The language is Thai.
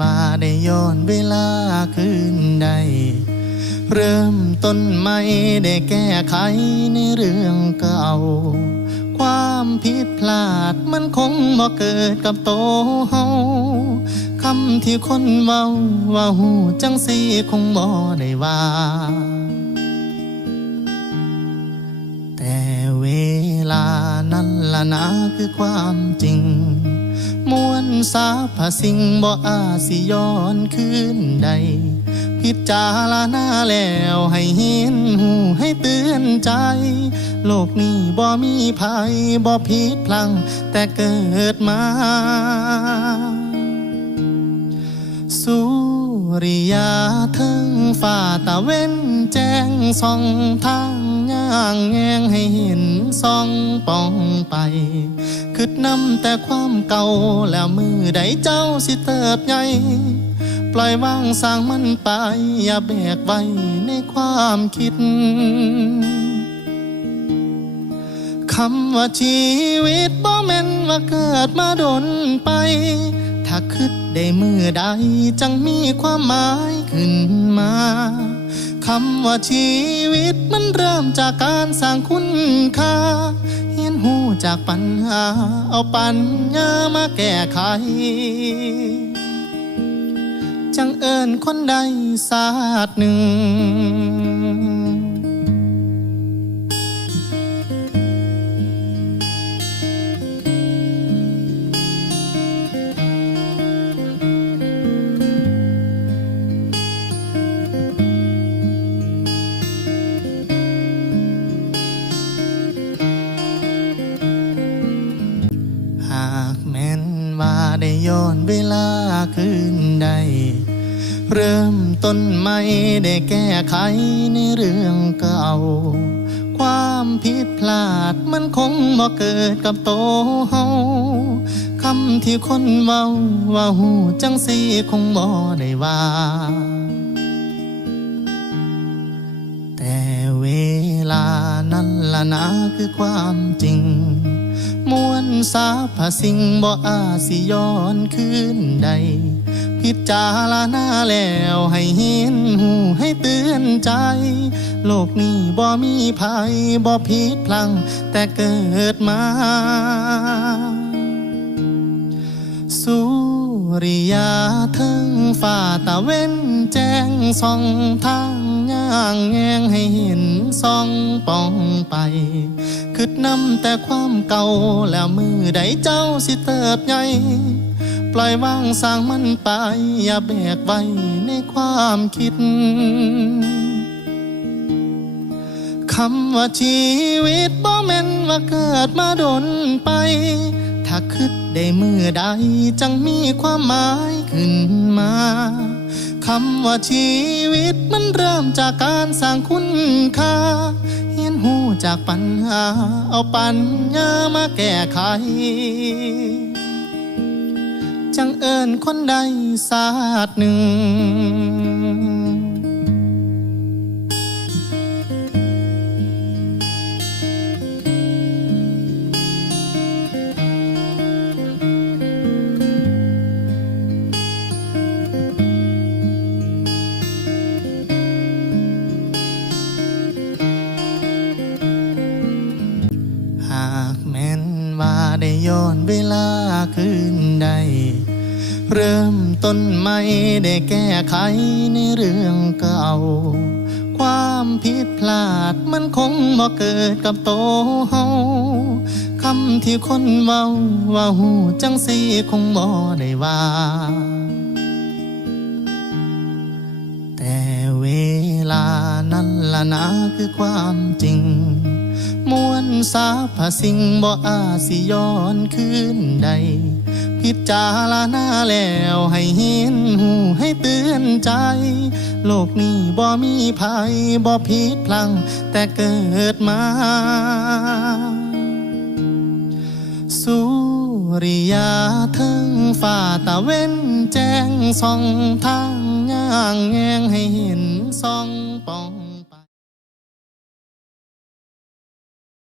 ว่าได้ย้อนเวลาคืนใด เริ่มต้นใหม่ได้แก้ไขในเรื่องเก่า ความผิดพลาดมันคงบ่เกิดกับโตเฮาคำที่คนเว้าว่าหูจังสีคงบ่ได้ว่า แต่เวลานั้นละนะคือความจริง มวลสาพสิ่งบ่อาสิย้อนคืนใด พิจารณาแล้วให้เห็นหูให้เตือนใจ โลกนี้บ่มีภัยบ่ผิดพลัง แต่เกิดมาสุริยาเทิง ฝ่าตะเว้นแจ้งส่องทางย่างแงงให้เห็นส่องป่องไปคืดนำแต่ความเก่าแล้วมือใดเจ้าสิเติบใหญ่ปล่อยวางสร้างมันไป อย่าแบกไว้ในความคิดคำว่าชีวิตบ่แม่นว่าเกิดมาดนไป ถ้าคิดได้มือใดจังมีความหมายขึ้นมาคำว่าชีวิตมันเริ่มจากการสร้างคุณค่าเห็นหูจากปัญหา เอาปัญญามาแก้ไข จังเอิญคนใดศาสตร์หนึ่ง ย้อนเวลาคืนใด เริ่มต้นใหม่ได้แก้ไขในเรื่องเก่า ความผิดพลาดมันคงบ่เกิดกับโตเฮาคำที่คนเว้าว่าหูจังสีคงบ่ได้ว่า แต่เวลานั้นละนะคือความจริง มวลสาพสิ่งบ่อาสิย้อนคืนใด พิจารณาแล้วให้เห็นหูให้เตือนใจ โลกนี้บ่มีภัยบ่ผิดพลัง แต่เกิดมาสุริยาเทิงฝ่าตะเว้นแจ้งส่องทางย่างแงงให้เห็นส่องป่องไป คืดนำแต่ความเก่าแล้วมือใดเจ้าสิเติบใหญ่ปล่อยวางสร้างมันไป อย่าแบกไว้ในความคิด คำว่าชีวิตบ่แม่นว่าเกิดมาดนไป ถ้าคิดได้มือใดจังมีความหมายขึ้นมาคำว่าชีวิตมันเริ่มจากการสร้างคุณค่า จากปัญหา เอาปัญญามาแก้ไข จังเอิญคนใดศาสตร์หนึ่ง ได้ย้อนเวลาคืนใด เริ่มต้นใหม่ได้แก้ไขในเรื่องเก่า ความผิดพลาดมันคงบ่เกิดกับโตเฮาคำที่คนเว้าว่าหูจังสีคงบ่ได้ว่า แต่เวลานั้นละนะคือความจริง มวลสาพสิ่งบ่อาสิย้อนคืนใด พิจารณาแล้วให้เห็นหูให้เตือนใจ โลกนี้บ่มีภัยบ่ผิดพลัง แต่เกิดมาสุริยาเทิงฝ่าตะเว้นแจ้งส่องทางย่างแงงให้เห็นส่อง